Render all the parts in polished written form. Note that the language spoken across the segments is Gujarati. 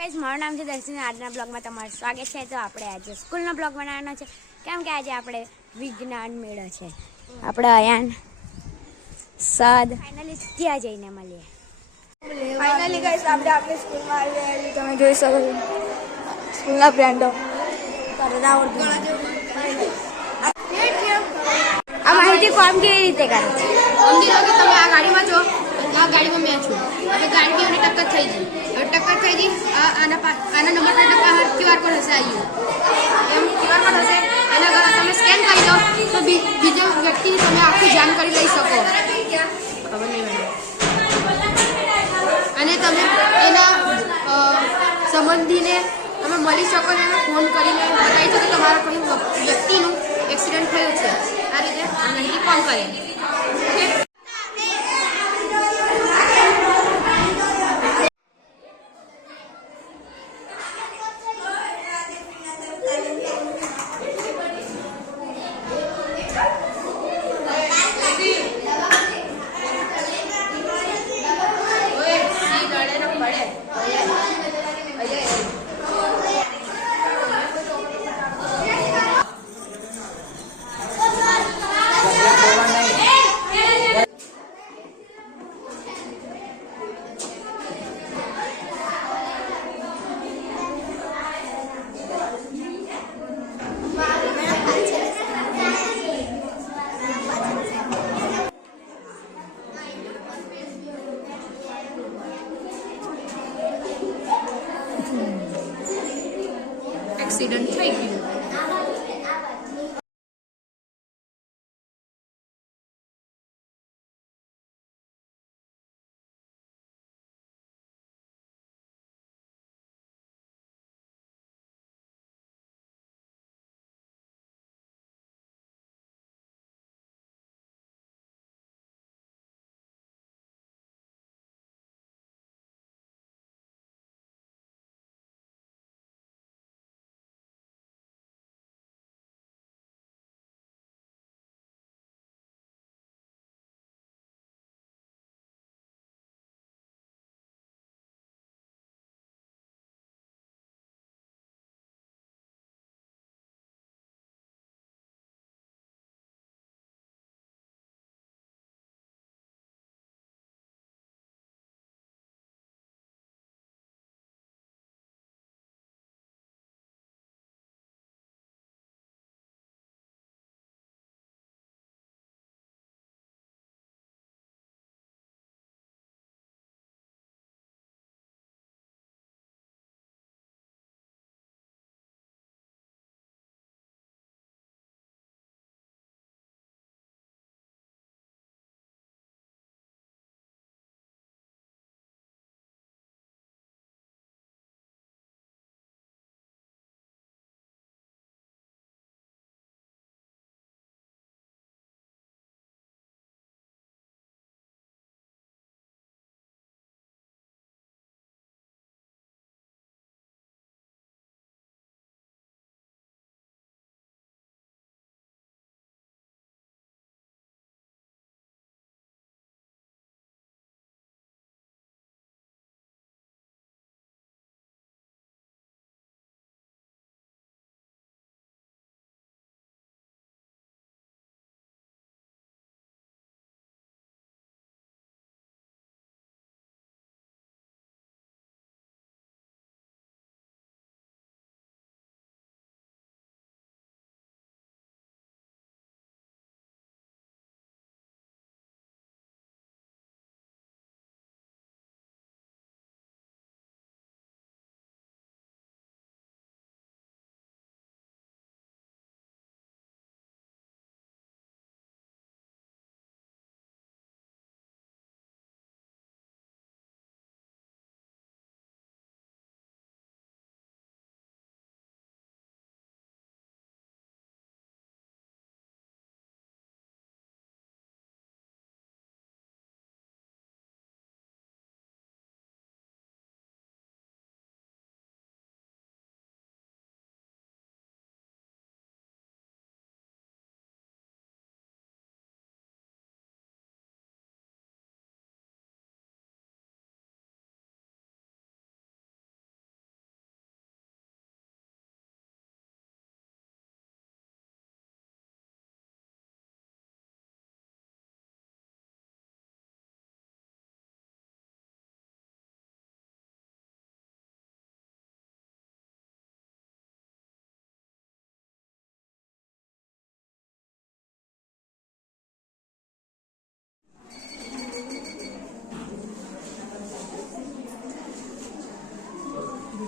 ગાઈસ મારું નામ છે દર્શિની આજના બ્લોગમાં તમારું સ્વાગત છે। તો આપણે આજે સ્કૂલનો બ્લોગ બનાવવાનો છે કેમ કે આજે આપણે વિજ્ઞાન મેળો છે। આપણે અયાન સદ ફાઇનલી ત્યાં જઈને મળીએ। ફાઇનલી ગાઈસ આપણે આપણી સ્કૂલમાં આવી તમે જોઈ શકો છો સ્કૂલના ફ્રેન્ડો આ માહિતી કોમ કેવી રીતે કરે છે? સમજી લો કે તમે આ ગાડીમાં છો, આ ગાડીમાં મેં છું, હવે ગાડીઓની ટક્કર થઈ ગઈ, આના નંબર પર QR કોડ હશે આવ્યું, એમ QR કોડ હશે એના દ્વારા તમે સ્કેન કરી દો તો બીજો વ્યક્તિ તમે આખી જાણકારી લઈ શકો, ખબર નહીં મને, અને તમે એના સંબંધીને તમે મળી શકો ને ફોન કરીને બતાવી શકો તમારા કોઈ વ્યક્તિનું એક્સિડન્ટ થયું છે। આ રીતે આ માહિતી કોણ કરે। એક્સિડન્ટ થઈ ગયું।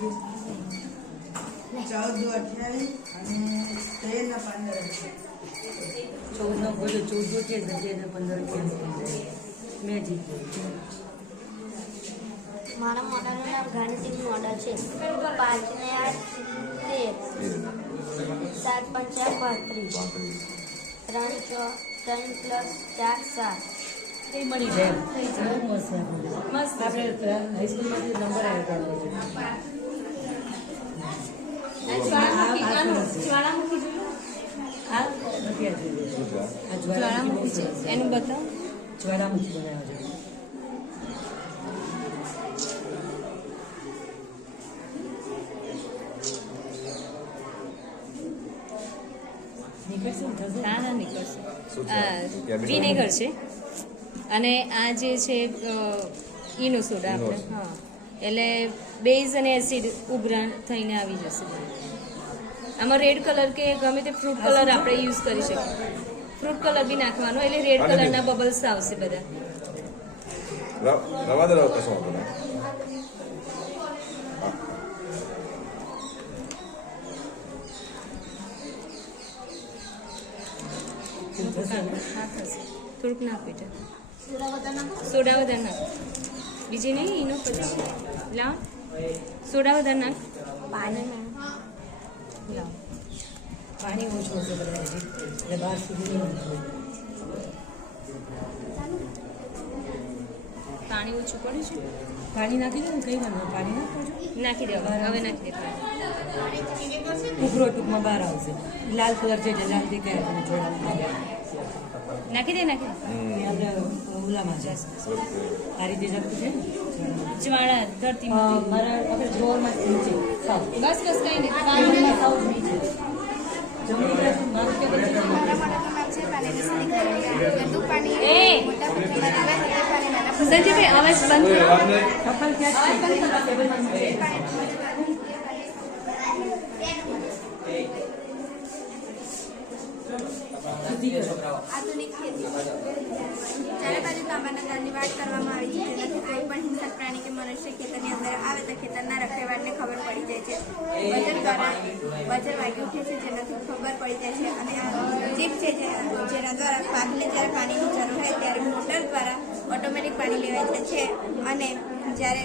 મારા મોડલનું નામ ગાંધી મોડલ છે 5 ને 8 13 7 5 32 3 + 4 7 એ મળી જાય બહુ મસ્ત મસ્ત આપણે હાઈસ્કૂલમાંથી નંબર આવ્યો જ્વાળામુખી જોયું? આ નથી આ જોયું. આ જ્વાળામુખી છે એનું બતાવ. જ્વાળામુખી બનાવ્યો છે. નીકળશે ને થશે? ના ના નીકળશે. શું છે? વિનેગર છે અને આ જે છે ઈનો સોડા આપણે ઈનો. હા એટલે બેઝ અને એસિડ ઉભરાણ થઈને આવી જશે. આમાં રેડ કલર કે ગમે તે ફ્રૂટ કલર આપણે યુઝ કરી શકીએ. ફ્રૂટ કલર બી નાખવાનો એટલે રેડ અને કલરના બબલ્સ આવશે બધા. રવા દે કશું વાંધો નહીં. થશે ને? હા થશે. થોડુંક નાખ બેટા. સોડા વધારે નાખ. બીજી નહીં ઈનો પછી લાવ. સોડા વધારે નાખ. પાણી લાવ. પાણી ઓછું હશે બધા હજી. એટલે બહાર સુધી નહીં નીકળે. પાણી ઓછું પડ્યું છે. પાણી નાખી દો ને કઈ વાંધો નહીં. પાણી નાખો છો નાખી દેવા હવે નાખી દે. ઉભરો ટૂંકમાં બહાર આવશે. લાલ કલર છે એટલે લાલ દેખાય તમે જોડા નાખી દે નાખી દે. આપણે ઓલામાં છે આ રીતે જતું છે ને? જ્વાળા ધરતી મારા આપણે જોરમાં નીચે સાવ બસ બસ કઈ નહીં. પાણીમાં સાવ નીચે જમણી બાજુ મારું કે પછી મારા મોડલનું નામ છે પાણીની સળી ગંદુ પાણી એ! મોટા પુત્રીમાં નાના મીઠા પાણી નાના સંજયભાઈ અવાજ બંધ કરો. સફળ ક્યાં છે? આધુનિક ખેતી ચારે બાજુ તાંબાના દાળની વાટ કરવામાં આવી છે જેનાથી કોઈ પણ હિંસક પ્રાણી કે મનુષ્ય ખેતરની અંદર આવે તો ખેતરના રખેવાળને ખબર પડી જાય છે વજન દ્વારા વજન વાગી ઉઠે છે જેનાથી ખબર પડી જાય છે અને આ ચીપ છે જેના દ્વારા પાકને જ્યારે પાણીની જરૂર હોય ત્યારે મોટર દ્વારા ઓટોમેટિક પાણી લેવાય જાય છે અને જ્યારે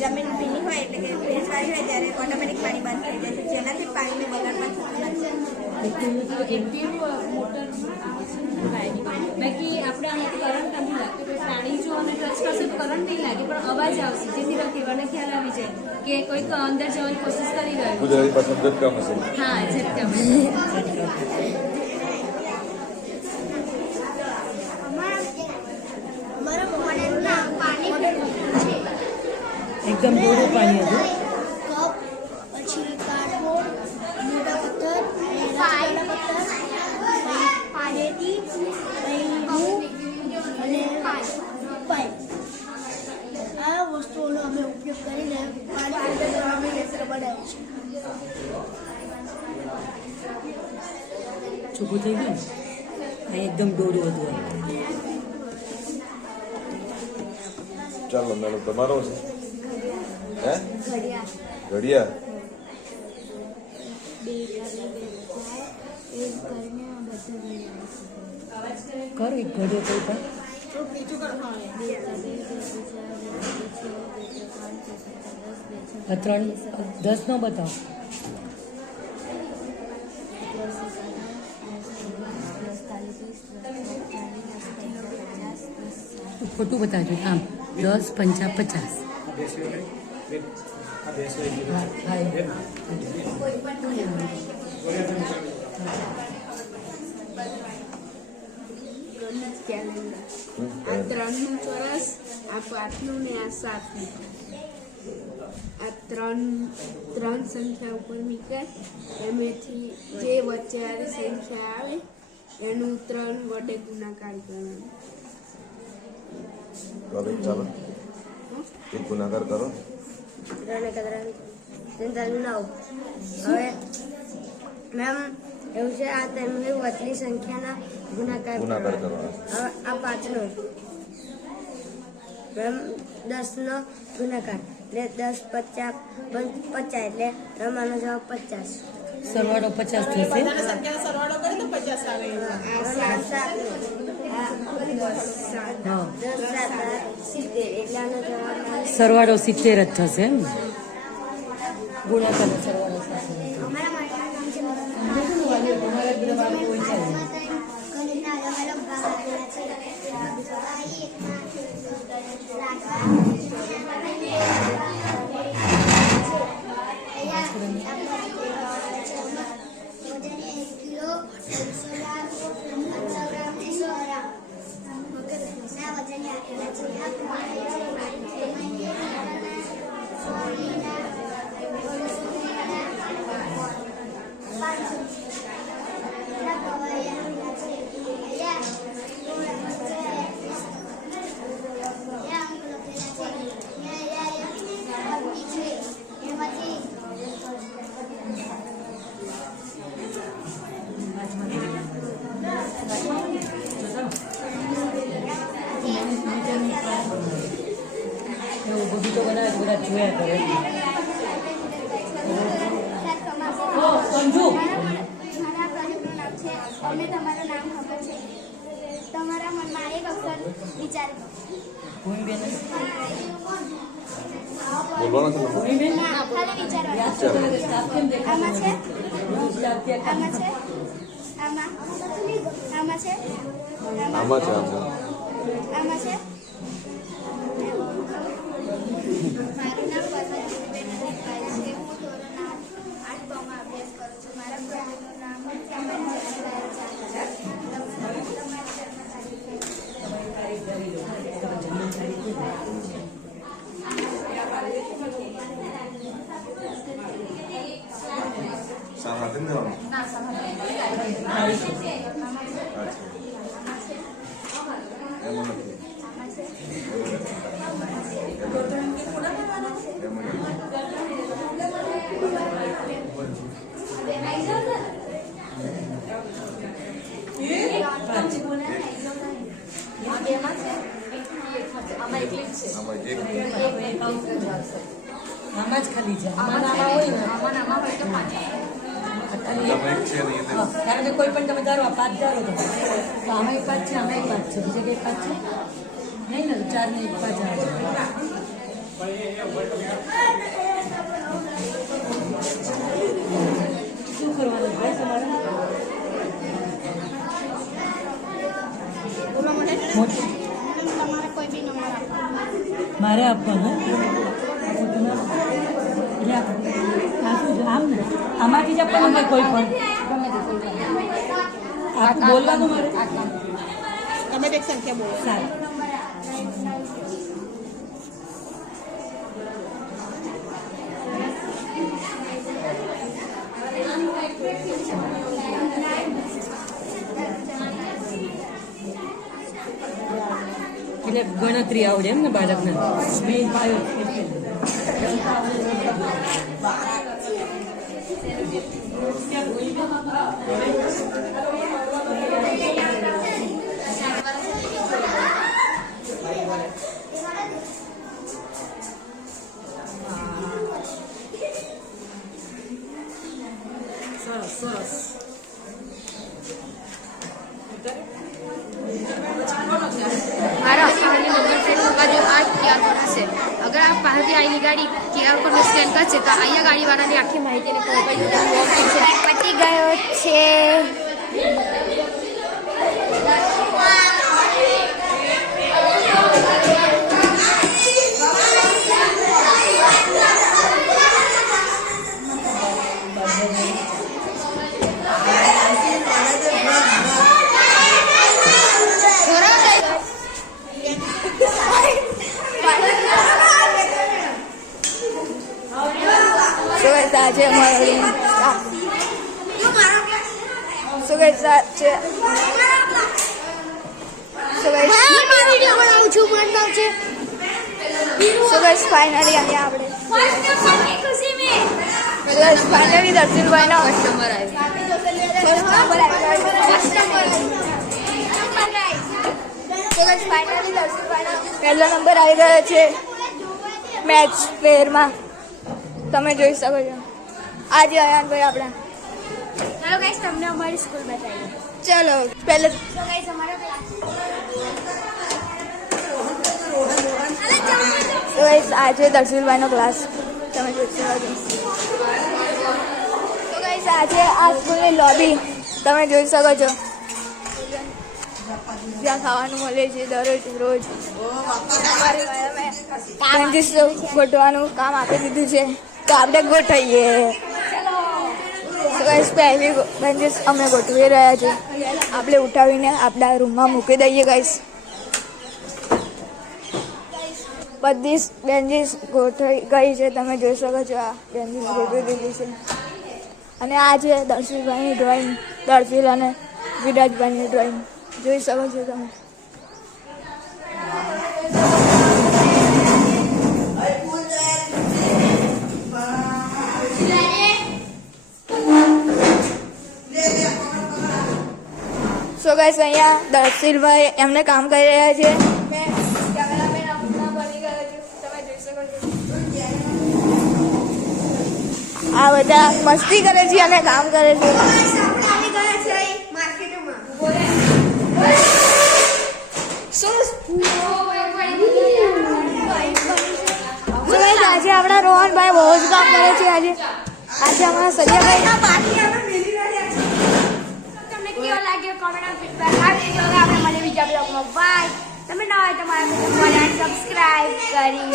જમીન ભીની હોય એટલે કે ભેજવાળી હોય ત્યારે ઓટોમેટિક પાણી બંધ થઈ જાય છે જેનાથી પાણીનું બગાડ પણ થતું નથી. બાકી આપણે આમાં કરંટ નથી લાગતો. કોઈ પ્રાણી જો અમે ટચ કરશે તો કરંટ નહીં લાગે પણ અવાજ આવશે જેથી રખેવાળને ખ્યાલ આવી જાય કે કોઈક અંદર જવાની કોશિશ કરી રહ્યું છે. ગુજરાતી ભાષામાં ઝટકા મશીન. હા ઝટકા. અમારા મોડેલનું નામ પાણી છે એકદમ થોડું પાણી હતું. કપ પછી કાર્ડબોર્ડ મોટા પથ્થર નાના પથ્થર પાણીથી અને પાઇપ આ વસ્તુઓનો અમે ઉપયોગ કરીને પાણી ફિલ્ટર કરવાનું યંત્ર બનાવ્યું છે. ચોખ્ખું થઈ ગયું ને? આ એકદમ ડોડું હતું. ચાલો મેડમ તમારો છે હે ઘડિયા કરો એક ઘડો કોઈ પણ આ 3 10 નો બતાવો. ખોટું બતાવજો આમ 10 5 50. હા આ 3નું ચોરસ, આ 5નું ને આ 7નું. આ ત્રણ સંખ્યા ઉપર મૂકાય એમાંથી જે વચ્ચે આવી સંખ્યા આવે એનું 3 વડે ગુણાકાર કરવાનું. કરો ચાલો એક ગુણાકાર કરો. 3 9. હવે મેમ એવું છે આ તેમની વચલી સંખ્યાના ગુણાકાર ગુણાકાર કરવાનો. કરવાનો. હવે આ 5નો મેમ 10નો ગુણાકાર એટલે 10 50 50 એટલે રમાનો જવાબ 50. સરવાળો 50 થશે. હા, 10 70 એટલે આનો જવાબ આવે. સરવાળો 70 જ થશે એમ ને? ગુણાકાર સરવાળો થશે. તમારા બધા બાળકો હોય છે ને? એવું બધું તો બનાવે બધા જોયા કરે. સમજુ મારા પ્રોજેક્ટનું નામ છે અમને તમારું નામ ખબર છે. તમારા મનમાં એક અક્ષર વિચારો. ભૂમિબેન બોલવાનું છે ભૂમિબેન ખાલી વિચારવાનું. સ્ટાફ કેમ દેખાતો આમાં છે, બધું સ્ટાફ ત્યાં આમાં છે, આમાં આમાં છે, આમાં છે આમ છે આમાં છે. મારું નામ પદ્મજીબેન અનિલભાઈ છે. હું ધોરણ 8 માં અભ્યાસ કરું છું. મારા પ્રોજેક્ટનું નામ સામાન્ય સાથે ને જવાનું એમાં નથી આમાં એક આમાં જ ખાલી છે. આમાં હોય ને આમાં એક છે ને એ હા, કારણ કે કોઈ પણ તમે ધારો આ 5 ધારો તો આમાં એક 5 છે, આમાં એક 5 છે, બીજા કઈ 5 છે નહીં ને? 4 ને 1 5 આવે. શું કરવાનું ભાઈ તમારે? મોટું તમારે કોઈ બી નંબર આપો. મારે આપવાનું એટલે આ શું છે? આમ ને આમાંથી જ આપવાનું કે કોઈ પણ આખું બોલવાનું મારે? તમે એક સંખ્યા બોલો. સારું. એટલે ગણતરી આવડે એમ ને બાળકને? મેઇન પાયો સરસ સરસ. મારા પાસેની નંબર પ્લેટની બાજુ આ QR કોડ હશે. અગર આ પાસેથી આવેલી ગાડી QR કોડને સ્કેન કરશે તો અહીંયા ગાડીવાળાની આખી માહિતીને ખબર પડી જશે. પતી ગયો છે. આજે અમારી ફાઇનલી અહીંયા આપણે ફાઇનલી દર્શનભાઈનો પહેલો નંબર આવી ગયો છે. મેચ ફેરમાં તમે જોઈ શકો છો. આજે અયાનભાઈ આપણા. ચલો ગાઈસ તમને અમારી સ્કૂલ બતાવીએ. ચલો પહેલે તો ગાઈસ અમારો ક્લાસ તો ગાઈસ આજે દર્શિલભાઈનો ક્લાસ તમે જોઈ શકો છો. તો ગાઈસ આજે આ સ્કૂલની લોબી તમે જોઈ શકો છો. જ્યાં ખાવાનું મળે છે દરરોજ રોજ. બેન્ચીસ ગોઠવાનું કામ આપી દીધું છે તો આપણે ગોઠવીએ. ગાઈસ પહેલી બેન્ચીસ અમે ગોઠવી રહ્યા છીએ. આપણે ઉઠાવીને આપણા રૂમમાં મૂકી દઈએ ગાઈસ. બધી બેન્ચીસ ગોઠવી ગઈ છે તમે જોઈ શકો છો. આ બેન્ચીસ ગોઠવી દીધી છે અને આ છે દર્શિલભાઈની ડ્રોઈંગ. દર્શિલ અને વિરાજભાઈની ડ્રોઈંગ જોઈ શકો છો તમે. સો ગાઈસ અહીંયા દર્શિલભાઈ એમને કામ કરી રહ્યા છે. મેં કેમેરામેન હમણાં બની ગયો છું તમે જોઈ શકો છો. આ બધા મસ્તી કરે છે અને કામ કરે છે. આજે આપણા રોહનભાઈ બહુ જ કામ કરે છે. આજે અમારા સજ્જાભાઈ તમને કેવો લાગ્યો કોમેન્ટમાં ફીડબેક આપજો. આપણે મળીએ બીજા બ્લોગમાં. બાય. તમે ન હોય તો મારા સબસ્ક્રાઇબ કરી